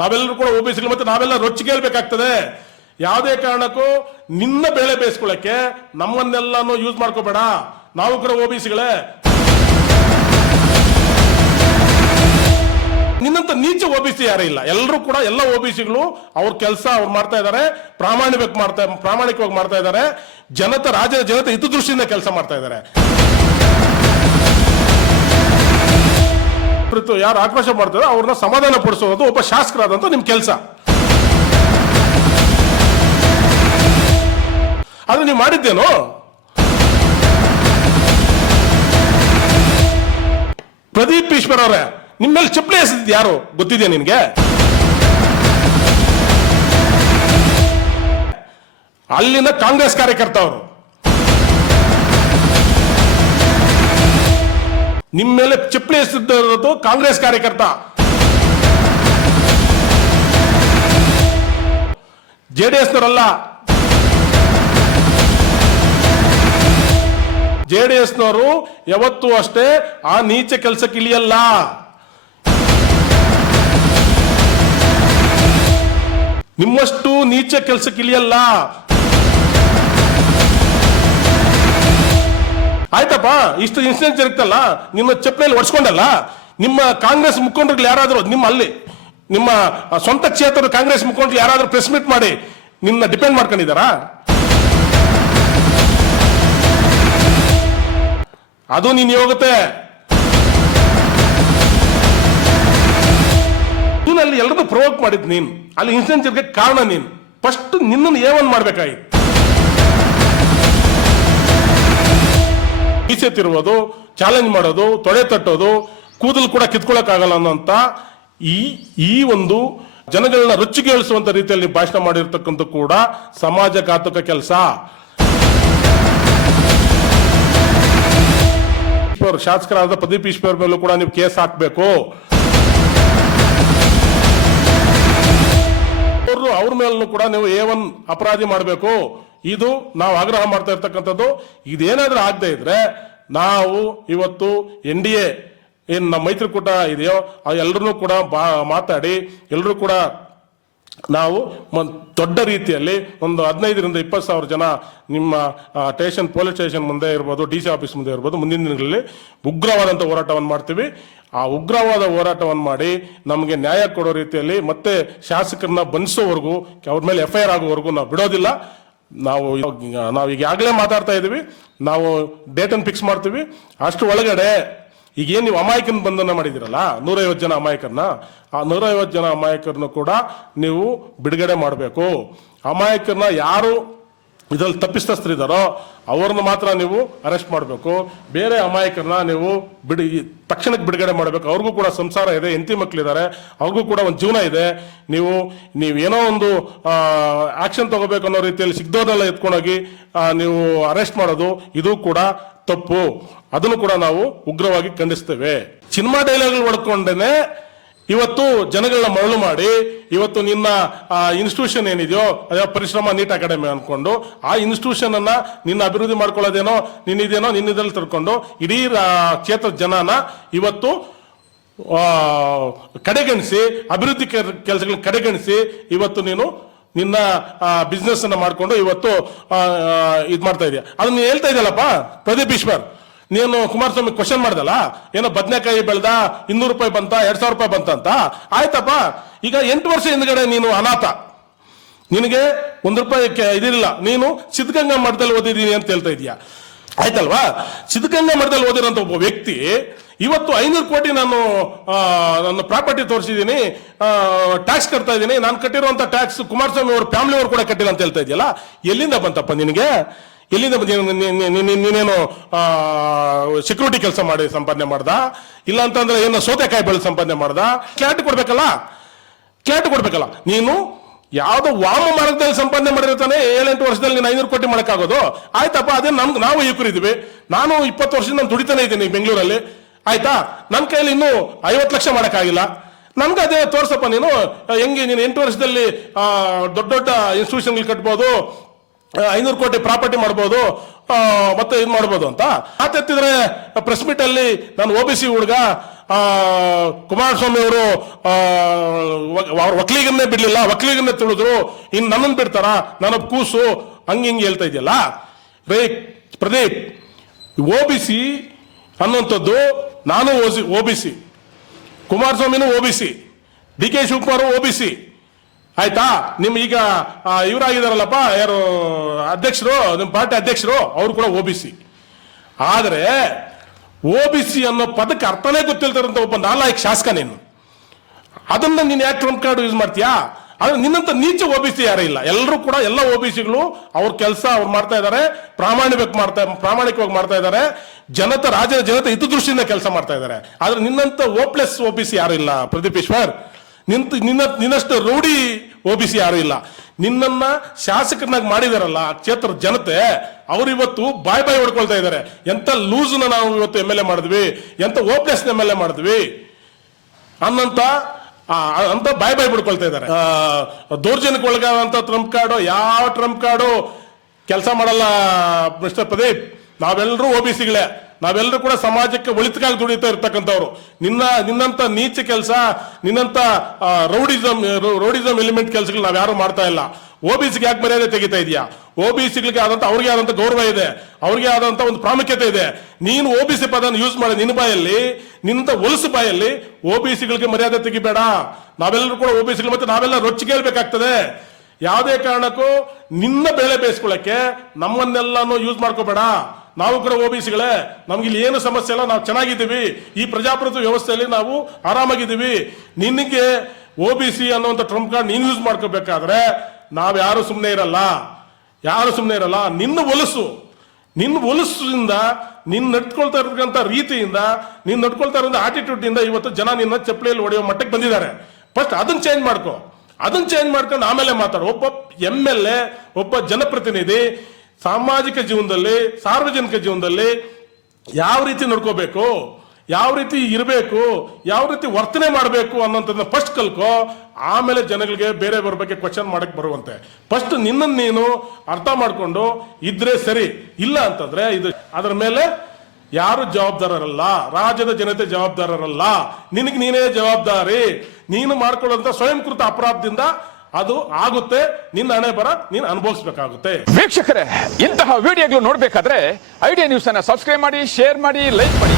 ನಾವೆಲ್ಲರೂ ಕೂಡ OBCಗಳು ಮತ್ತೆ ನಾವೆಲ್ಲ ರೊಚ್ಚಿಗೆ ಹೇಳ್ಬೇಕಾಗ್ತದೆ. ಯಾವುದೇ ಕಾರಣಕ್ಕೂ ನಿನ್ನ ಬೇಳೆ ಬೇಯಿಸ್ಕೊಳ್ಳಕ್ಕೆ ನಮ್ಮನ್ನೆಲ್ಲಾನು ಯೂಸ್ ಮಾಡ್ಕೋಬೇಡ. ನಾವು ಕೂಡ OBCಗಳೇ. ನಿನ್ನಂತ ನೀಚ OBC ಯಾರೇ ಇಲ್ಲ. ಎಲ್ಲರೂ ಕೂಡ ಎಲ್ಲ OBCಗಳು ಅವ್ರ ಕೆಲಸ ಅವ್ರು ಮಾಡ್ತಾ ಇದ್ದಾರೆ, ಪ್ರಾಮಾಣಿಕವಾಗಿ ಮಾಡ್ತಾ ಇದ್ದಾರೆ. ರಾಜ್ಯದ ಜನತೆ ಹಿತದೃಷ್ಟಿಯಿಂದ ಕೆಲಸ ಮಾಡ್ತಾ ಇದ್ದಾರೆ. ಯಾರು ಆಕ್ರೋಶ ಮಾಡ್ತಾರೆ ಅವ್ರನ್ನ ಸಮಾಧಾನ ಪಡಿಸೋದು ಒಬ್ಬ ಶಾಸಕರಾದಂತ ನಿಮ್ ಕೆಲಸ. ಅದು ನೀವು ಮಾಡಿದ್ದೇನು? ಪ್ರದೀಪ್ ಈಶ್ವರ್ ಅವರೇ, ನಿಮ್ಮ ಮೇಲೆ ಚಪ್ಪಲಿ ಎಸೆದಿದ್ದು ಯಾರು ಗೊತ್ತಿದೆಯಾ ನಿನ್ಗೆ? ಅಲ್ಲಿನ ಕಾಂಗ್ರೆಸ್ ಕಾರ್ಯಕರ್ತ ಅವರು ನಿಮ್ಮ ಮೇಲೆ ಚಪ್ಪಲಿ ಎಸೆದಿದ್ದು ಕಾಂಗ್ರೆಸ್ ಕಾರ್ಯಕರ್ತ. JDSನವರಲ್ಲ. JDSನವರು ಯಾವತ್ತೂ ಅಷ್ಟೇ ಆ ನೀಚ ಕೆಲಸಕ್ಕೆ ಇಳಿಯಲ್ಲ. ನಿಮ್ಮಷ್ಟು ನೀಚ ಕೆಲಸಕ್ಕೆ ಇಳಿಯಲ್ಲ. ಆಯ್ತಪ್ಪ, ಇಷ್ಟು ಇನ್ಸಿಡೆಂಟ್ ಜರುಗ್ತಲ್ಲ, ನಿಮ್ಮ ಚಪ್ಪಲಿಯಲ್ಲಿ ಒಡ್ಸ್ಕೊಂಡಲ್ಲ. ನಿಮ್ಮ ಕಾಂಗ್ರೆಸ್ ಮುಖಂಡರುಗಳು ಯಾರಾದರೂ ನಿಮ್ಮ ಸ್ವಂತ ಕ್ಷೇತ್ರದ ಕಾಂಗ್ರೆಸ್ ಮುಖಂಡರು ಯಾರಾದರೂ ಪ್ರೆಸ್ ಮೀಟ್ ಮಾಡಿ ನಿನ್ನ ಡಿಪೆಂಡ್ ಮಾಡ್ಕೊಂಡಿದ್ದಾರಾ? ಅದು ನೀನು ಹೋಗುತ್ತೆ. ನೀನು ಅಲ್ಲಿ ಎಲ್ಲರದ್ದು ಪ್ರವೋಕ್ ಮಾಡಿದ್ ನೀನು. ಅಲ್ಲಿ ಇನ್ಸಿಡೆಂಟ್ ಜರುಗಕ್ಕೆ ಕಾರಣ ನೀನು. ಫಸ್ಟ್ ನಿನ್ನನ್ನು ಏವನ್ ಮಾಡ್ಬೇಕಾಗಿತ್ತು. ಈಚೆ ತಿರುವುದು, ಚಾಲೆಂಜ್ ಮಾಡೋದು, ತೊಡೆ ತಟ್ಟೋದು, ಕೂದಲು ಕೂಡ ಕಿತ್ಕೊಳ್ಳೋಕ್ಕಾಗಲ್ಲ ಅನ್ನೋಂತ ಈ ಒಂದು ಜನಗಳನ್ನ ರೊಚ್ಚಿಗೇಳಿಸುವಂತ ರೀತಿಯಲ್ಲಿ ಭಾಷಣ ಮಾಡಿರ್ತಕ್ಕಂಥ ಕೂಡ ಸಮಾಜಘಾತಕ ಕೆಲಸ. ಶಾಸಕರಾದ ಪ್ರದೀಪ್ ಈಶ್ವರ್ ಮೇಲೂ ಕೂಡ ನೀವು ಕೇಸ್ ಹಾಕಬೇಕು. ಅವ್ರ ಮೇಲೂ ಕೂಡ ನೀವು A1 ಅಪರಾಧಿ ಮಾಡಬೇಕು. ಇದು ನಾವು ಆಗ್ರಹ ಮಾಡ್ತಾ ಇರ್ತಕ್ಕಂಥದ್ದು. ಇದೇನಾದ್ರೂ ಆಗದೆ ಇದ್ರೆ ನಾವು ಇವತ್ತು NDA ಏನ್ ನಮ್ಮ ಮೈತ್ರಿಕೂಟ ಇದೆಯೋ ಎಲ್ಲರೂ ಕೂಡ ಮಾತಾಡಿ ಎಲ್ಲರೂ ಕೂಡ ನಾವು ದೊಡ್ಡ ರೀತಿಯಲ್ಲಿ ಒಂದು 15,000 to 20,000 ಜನ ನಿಮ್ಮ ಪೊಲೀಸ್ ಸ್ಟೇಷನ್ ಮುಂದೆ ಇರ್ಬೋದು, DC ಆಫೀಸ್ ಮುಂದೆ ಇರ್ಬೋದು, ಮುಂದಿನ ದಿನಗಳಲ್ಲಿ ಉಗ್ರವಾದಂಥ ಹೋರಾಟವನ್ನು ಮಾಡ್ತೀವಿ. ಆ ಉಗ್ರವಾದ ಹೋರಾಟವನ್ನು ಮಾಡಿ ನಮಗೆ ನ್ಯಾಯ ಕೊಡೋ ರೀತಿಯಲ್ಲಿ ಮತ್ತೆ ಶಾಸಕರನ್ನ ಬಂಧಿಸೋವರೆಗೂ ಅವ್ರ ಮೇಲೆ FIR ಆಗೋವರೆಗೂ ನಾವು ಬಿಡೋದಿಲ್ಲ. ನಾವು ಈಗಾಗಲೇ ಮಾತಾಡ್ತಾ ಇದೀವಿ. ನಾವು ಡೇಟನ್ನು ಫಿಕ್ಸ್ ಮಾಡ್ತೀವಿ. ಅಷ್ಟು ಒಳಗಡೆ ಈಗೇನು ನೀವು ಅಮಾಯಕನ ಬಂಧನ ಮಾಡಿದಿರಲ್ಲ 150 ಜನ ಅಮಾಯಕರನ್ನ, ಆ 150 ಜನ ಅಮಾಯಕರನ್ನು ಕೂಡ ನೀವು ಬಿಡುಗಡೆ ಮಾಡಬೇಕು. ಅಮಾಯಕರನ್ನ ಯಾರು ಇದರಲ್ಲಿ ತಪ್ಪಿತಸ್ಥರಿದ್ದಾರೋ ಅವ್ರನ್ನ ಮಾತ್ರ ನೀವು ಅರೆಸ್ಟ್ ಮಾಡಬೇಕು. ಬೇರೆ ಅಮಾಯಕರನ್ನ ನೀವು ತಕ್ಷಣಕ್ಕೆ ಬಿಡುಗಡೆ ಮಾಡಬೇಕು. ಅವ್ರಿಗೂ ಕೂಡ ಸಂಸಾರ ಇದೆ, ಹೆಂಡತಿ ಮಕ್ಕಳಿದ್ದಾರೆ, ಅವ್ರಿಗೂ ಕೂಡ ಒಂದು ಜೀವನ ಇದೆ. ನೀವೇನೋ ಒಂದು ಆಕ್ಷನ್ ತಗೋಬೇಕು ಅನ್ನೋ ರೀತಿಯಲ್ಲಿ ಸಿಗ್ದೋದೆಲ್ಲ ಎತ್ಕೊಂಡೋಗಿ ನೀವು ಅರೆಸ್ಟ್ ಮಾಡೋದು ಇದು ಕೂಡ ತಪ್ಪು. ಅದನ್ನು ಕೂಡ ನಾವು ಉಗ್ರವಾಗಿ ಖಂಡಿಸ್ತೇವೆ. ಸಿನಿಮಾ ಡೈಲಾಗ್ಗಳು ಹೊಡ್ಕೊಂಡೇನೆ ಇವತ್ತು ಜನಗಳನ್ನ ಮರಳು ಮಾಡಿ ಇವತ್ತು ನಿನ್ನ ಇನ್ಸ್ಟಿಟ್ಯೂಷನ್ ಏನಿದೆಯೋ ಅದೇ ಪರಿಶ್ರಮ ನೀಟ್ ಅಕಾಡೆಮಿ ಅನ್ಕೊಂಡು ಆ ಇನ್ಸ್ಟಿಟ್ಯೂಷನ್ ಅನ್ನ ನಿನ್ನ ಅಭಿವೃದ್ಧಿ ಮಾಡ್ಕೊಳ್ಳೋದೇನೋ ನಿನ್ನಿದ್ರಲ್ಲಿ ತಿಳ್ಕೊಂಡು ಇಡೀ ಕ್ಷೇತ್ರದ ಜನನ ಇವತ್ತು ಕಡೆಗಣಿಸಿ ಅಭಿವೃದ್ಧಿ ಕೆಲಸಗಳನ್ನ ಕಡೆಗಣಿಸಿ ಇವತ್ತು ನೀನು ನಿನ್ನ ಬಿಸ್ನೆಸ್ ಅನ್ನ ಮಾಡ್ಕೊಂಡು ಇವತ್ತು ಇದು ಮಾಡ್ತಾ ಇದೆಯಾ. ಅದನ್ನ ನೀನು ಹೇಳ್ತಾ ಇದೆಯಲ್ಲಪ್ಪ ಪ್ರದೀಪ್ ಈಶ್ವರ್. ನೀನು ಕುಮಾರಸ್ವಾಮಿ ಕ್ವಶನ್ ಮಾಡ್ದಲ್ಲ, ಏನೋ ಬದನೆಕಾಯಿ ಬೆಳೆದ 200 ರೂಪಾಯಿ ಬಂತ, 2,000 ರೂಪಾಯಿ ಬಂತ. ಆಯ್ತಪ್ಪ, ಈಗ 8 ವರ್ಷ ಹಿಂದ್ಗಡೆ ನೀನು ಅನಾಥ, ನಿನಗೆ 1 ರೂಪಾಯಿ ಇದಿಲ್ಲ, ನೀನು ಸಿದ್ಧಗಂಗಾ ಮಠದಲ್ಲಿ ಓದಿದೀನಿ ಅಂತ ಹೇಳ್ತಾ ಇದೀಯಾ. ಆಯ್ತಲ್ವಾ? ಸಿದ್ಧಗಂಗಾ ಮಠದಲ್ಲಿ ಓದಿರೋಂಥ ಒಬ್ಬ ವ್ಯಕ್ತಿ ಇವತ್ತು 500 ಕೋಟಿ ನಾನು ನನ್ನ ಪ್ರಾಪರ್ಟಿ ತೋರಿಸಿದ್ದೀನಿ, ಟ್ಯಾಕ್ಸ್ ಕಟ್ತಾ ಇದ್ದೀನಿ, ನಾನು ಕಟ್ಟಿರುವಂತ ಟ್ಯಾಕ್ಸ್ ಕುಮಾರಸ್ವಾಮಿ ಅವ್ರ ಫ್ಯಾಮಿಲಿ ಅವ್ರು ಕೂಡ ಕಟ್ಟಿಲ್ಲ ಅಂತ ಹೇಳ್ತಾ ಇದೆಯಲ್ಲ. ಎಲ್ಲಿಂದ ಬಂತಪ್ಪ ನಿನಗೆ? ಎಲ್ಲಿಂದ ನೀನೇನು ಸೆಕ್ಯೂರಿಟಿ ಕೆಲಸ ಮಾಡಿ ಸಂಪಾದನೆ ಮಾಡ್ದ? ಇಲ್ಲ ಅಂತಂದ್ರೆ ಏನೋ ಸೌತೆಕಾಯಿ ಬೆಳೆ ಸಂಪಾದನೆ ಮಾಡ್ದ? ಕ್ಲಾರಿಟಿ ಕೊಡ್ಬೇಕಲ್ಲ. ನೀನು ಯಾವ್ದೋ ವಾಮ ಮಾರ್ಗದಲ್ಲಿ ಸಂಪಾದನೆ ಮಾಡಿರ್ತಾನೆ 7-8 ವರ್ಷದಲ್ಲಿ ನೀನು 500 ಕೋಟಿ ಮಾಡಕ್ಕಾಗೋದು? ಆಯ್ತಪ್ಪ, ಅದೇ ನಾವು ಯುವಕರಿದ್ದೀವಿ. ನಾನು 20 ವರ್ಷದಿಂದ ನಾನು ದುಡಿತಾನೆ ಇದ್ದೀನಿ ಬೆಂಗಳೂರಲ್ಲಿ. ಆಯ್ತಾ? ನನ್ನ ಕೈಯಲ್ಲಿ ಇನ್ನೂ 50 ಲಕ್ಷ ಮಾಡಕ್ಕಾಗಿಲ್ಲ. ನನ್ಗೆ ಅದೇ ತೋರ್ಸಪ್ಪ. ನೀನು ಹೆಂಗೆ ನೀನು 8 ವರ್ಷದಲ್ಲಿ ದೊಡ್ಡ ಇನ್ಸ್ಟಿಟ್ಯೂಷನ್ಗಳು ಕಟ್ಬೋದು, 500 ಕೋಟಿ ಪ್ರಾಪರ್ಟಿ ಮಾಡ್ಬೋದು, ಮತ್ತೆ ಇದು ಮಾಡ್ಬೋದು ಅಂತ ಮಾತೆತ್ತಿದ್ರೆ ಪ್ರೆಸ್ ಮೀಟ್ ಅಲ್ಲಿ ನಾನು OBC ಹುಡುಗ ಕುಮಾರಸ್ವಾಮಿ ಅವರು ಅವ್ರ ಒಕ್ಕಲಿಗನ್ನೇ ಬಿಡ್ಲಿಲ್ಲ, ಒಕ್ಕಲಿಗನ್ನೇ ತುಳಿದ್ರು, ಇನ್ನು ನನ್ನನ್ನು ಬಿಡ್ತಾರ, ನಾನೊಬ್ಬ ಕೂಸು ಹಿಂಗೆ ಹೇಳ್ತಾ ಇದೆಯಲ್ಲ ರೇ ಪ್ರದೀಪ್. OBC ಅನ್ನುವಂಥದ್ದು ನಾನು OBC, ಕುಮಾರಸ್ವಾಮಿನೂ OBC, DK Shivakumar OBC, ಆಯ್ತಾ? ನಿಮ್ ಈಗ ಇವರಾಗಿದಾರಲ್ಲಪ್ಪ ಯಾರು ಅಧ್ಯಕ್ಷರು, ನಿಮ್ಮ ಪಾರ್ಟಿ ಅಧ್ಯಕ್ಷರು, ಅವರು ಕೂಡ OBC. ಆದರೆ OBC ಅನ್ನೋ ಪದಕ್ಕೆ ಅರ್ಥನೇ ಗೊತ್ತಿಲ್ತಾರಂತ ಒಬ್ಬ ನಾಲಾಯಕ್ ಶಾಸಕ ನೀನು, ಅದನ್ನ ನೀನು ಯಾಕೆ ಟ್ರಂಪ್ ಕಾರ್ಡ್ ಯೂಸ್ ಮಾಡ್ತೀಯಾ? ಆದ್ರೆ ನಿನ್ನಂತ ನೀಚ OBC ಯಾರೇ ಇಲ್ಲ. ಎಲ್ಲರೂ ಕೂಡ ಎಲ್ಲ OBCಗಳು ಅವ್ರ ಕೆಲಸ ಅವ್ರು ಮಾಡ್ತಾ ಇದ್ದಾರೆ, ಪ್ರಾಮಾಣಿಕವಾಗಿ ಮಾಡ್ತಾ ಇದ್ದಾರೆ, ರಾಜ್ಯದ ಜನತೆ ಹಿತದೃಷ್ಟಿಯಿಂದ ಕೆಲಸ ಮಾಡ್ತಾ ಇದ್ದಾರೆ. ಆದ್ರೆ ನಿನ್ನಂತ ಓಪ್ಲೆಸ್ OBC ಯಾರು ಇಲ್ಲ ಪ್ರದೀಪ್ ಈಶ್ವರ್. ನಿನ್ನಷ್ಟು ರೌಡಿ OBC ಯಾರು ಇಲ್ಲ. ನಿನ್ನನ್ನ ಶಾಸಕರನ್ನಾಗಿ ಮಾಡಿದಾರಲ್ಲ ಕ್ಷೇತ್ರದ ಜನತೆ, ಅವ್ರು ಇವತ್ತು ಬಾಯ್ ಹೊಡ್ಕೊಳ್ತಾ ಇದ್ದಾರೆ. ಎಂತ ಲೂಸ್ನ ನಾವು ಇವತ್ತು MLA ಮಾಡಿದ್ವಿ, ಎಂತ ಓಪ್ಲೆಸ್ MLA ಮಾಡಿದ್ವಿ ಅಂತ ಬಾಯ್ ಬಿಡ್ಕೊಳ್ತಾ ಇದ್ದಾರೆ. ದೌರ್ಜನ್ಯಕ್ಕೆ ಒಳಗಾದಂತ ಟ್ರಂಪ್ ಕಾರ್ಡು, ಯಾವ ಟ್ರಂಪ್ ಕಾರ್ಡು ಕೆಲಸ ಮಾಡಲ್ಲ ಮಿಸ್ಟರ್ ಪ್ರದೀಪ್. ನಾವೆಲ್ಲರೂ OBCಗಳೇ, ನಾವೆಲ್ಲರೂ ಕೂಡ ಸಮಾಜಕ್ಕೆ ಒಳಿತಕ್ಕಾಗಿ ದುಡಿತಾ ಇರ್ತಕ್ಕಂಥವ್ರು. ನಿನ್ನಂತ ನೀಚ ಕೆಲಸ, ನಿನ್ನಂತ ರೌಡಿಸಮ್ ಎಲಿಮೆಂಟ್ ಕೆಲಸಗಳು ನಾವ್ ಯಾರು ಮಾಡ್ತಾ ಇಲ್ಲ. OBCಗೆ ಯಾಕೆ ಮರ್ಯಾದೆ ತೆಗಿತಾ ಇದೆಯಾ? OBCಗಳಿಗೆ ಆದಂತ ಅವ್ರಿಗೆ ಆದಂತ ಗೌರವ ಇದೆ, ಅವ್ರಿಗೆ ಆದಂತ ಒಂದು ಪ್ರಾಮುಖ್ಯತೆ ಇದೆ. ನೀನು OBC ಪದನ ಯೂಸ್ ಮಾಡಿ ನಿನ್ನ ಬಾಯಲ್ಲಿ, ನಿನ್ನ ಹೊಲಸು ಬಾಯಲ್ಲಿ OBCಗಳಿಗೆ ಮರ್ಯಾದೆ ತೆಗಿಬೇಡ. ನಾವೆಲ್ಲರೂ ಕೂಡ OBCಗಳು, ಮತ್ತೆ ನಾವೆಲ್ಲ ರೊಚ್ಚಿಗೆ ಹೇಳ್ಬೇಕಾಗ್ತದೆ. ಯಾವುದೇ ಕಾರಣಕ್ಕೂ ನಿನ್ನ ಬೆಳೆ ಬೇಯಿಸ್ಕೊಳ್ಳಕ್ಕೆ ನಮ್ಮನ್ನೆಲ್ಲಾನು ಯೂಸ್ ಮಾಡ್ಕೋಬೇಡ. ನಾವು ಕೂಡ OBCಗಳೇ, ನಮ್ಗೆ ಇಲ್ಲಿ ಏನು ಸಮಸ್ಯೆ ಇಲ್ಲ, ನಾವು ಚೆನ್ನಾಗಿದ್ದೀವಿ, ಈ ಪ್ರಜಾಪ್ರಭುತ್ವ ವ್ಯವಸ್ಥೆಯಲ್ಲಿ ನಾವು ಆರಾಮಾಗಿದ್ದೀವಿ. ನಿನಗೆ OBC ಅನ್ನುವಂಥ ಟ್ರಂಪ್ ಕಾರ್ಡ್ ನೀನು ಯೂಸ್ ಮಾಡ್ಕೋಬೇಕಾದ್ರೆ ನಾವ್ ಯಾರು ಸುಮ್ಮನೆ ಇರಲ್ಲ. ನಿನ್ನ ಹೊಲಸಿಂದ ನೀನ್ ನಡ್ಕೊಳ್ತಾ ಇರ್ತಕ್ಕಂಥ ರೀತಿಯಿಂದ, ನೀನ್ ನಡ್ಕೊಳ್ತಾ ಇರೋ ಆಟಿಟ್ಯೂಡ್ ಇಂದ ಇವತ್ತು ಜನ ನಿನ್ನ ಚಪ್ಪಲಿಯಲ್ಲಿ ಹೊಡೆಯೋ ಮಟ್ಟಕ್ಕೆ ಬಂದಿದ್ದಾರೆ. ಫಸ್ಟ್ ಅದನ್ನ ಚೇಂಜ್ ಮಾಡ್ಕೊಂಡು ಆಮೇಲೆ ಮಾತಾಡು. ಒಬ್ಬ MLA, ಒಬ್ಬ ಜನಪ್ರತಿನಿಧಿ ಸಾಮಾಜಿಕ ಜೀವನದಲ್ಲಿ, ಸಾರ್ವಜನಿಕ ಜೀವನದಲ್ಲಿ ಯಾವ ರೀತಿ ನಡ್ಕೋಬೇಕು, ಯಾವ ರೀತಿ ಇರಬೇಕು, ಯಾವ ರೀತಿ ವರ್ತನೆ ಮಾಡಬೇಕು ಅನ್ನೋಂಥದ್ದನ್ನ ಫಸ್ಟ್ ಕಲ್ಕೋ. ಆಮೇಲೆ ಜನಗಳಿಗೆ ಬೇರೆಯವ್ರ ಬಗ್ಗೆ ಕ್ವಶನ್ ಮಾಡಕ್ ಬರುವಂತೆ. ಫಸ್ಟ್ ನಿನ್ನನ್ನು ನೀನು ಅರ್ಥ ಮಾಡ್ಕೊಂಡು ಇದ್ರೆ ಸರಿ. ಇಲ್ಲ ಅಂತಂದ್ರೆ ಅದರ ಮೇಲೆ ಯಾರು ಜವಾಬ್ದಾರರಲ್ಲ, ರಾಜ್ಯದ ಜನತೆ ಜವಾಬ್ದಾರರಲ್ಲ, ನಿನಗೆ ನೀನೇ ಜವಾಬ್ದಾರಿ. ನೀನು ಮಾಡ್ಕೊಳ್ಳುವಂತ ಸ್ವಯಂಕೃತ ಅಪರಾಧದಿಂದ ಅದು ಆಗುತ್ತೆ. ನಿನ್ನ ಹಣೆ ಬರ ನೀನು ಅನುಭವಿಸಬೇಕಾಗುತ್ತೆ. ವೀಕ್ಷಕರೇ, ಇಂತಹ ವಿಡಿಯೋಗಳು ನೋಡ್ಬೇಕಾದ್ರೆ ಐಡಿಯಾ ನ್ಯೂಸ್ ಅನ್ನ ಸಬ್ಸ್ಕ್ರೈಬ್ ಮಾಡಿ, ಶೇರ್ ಮಾಡಿ, ಲೈಕ್ ಮಾಡಿ.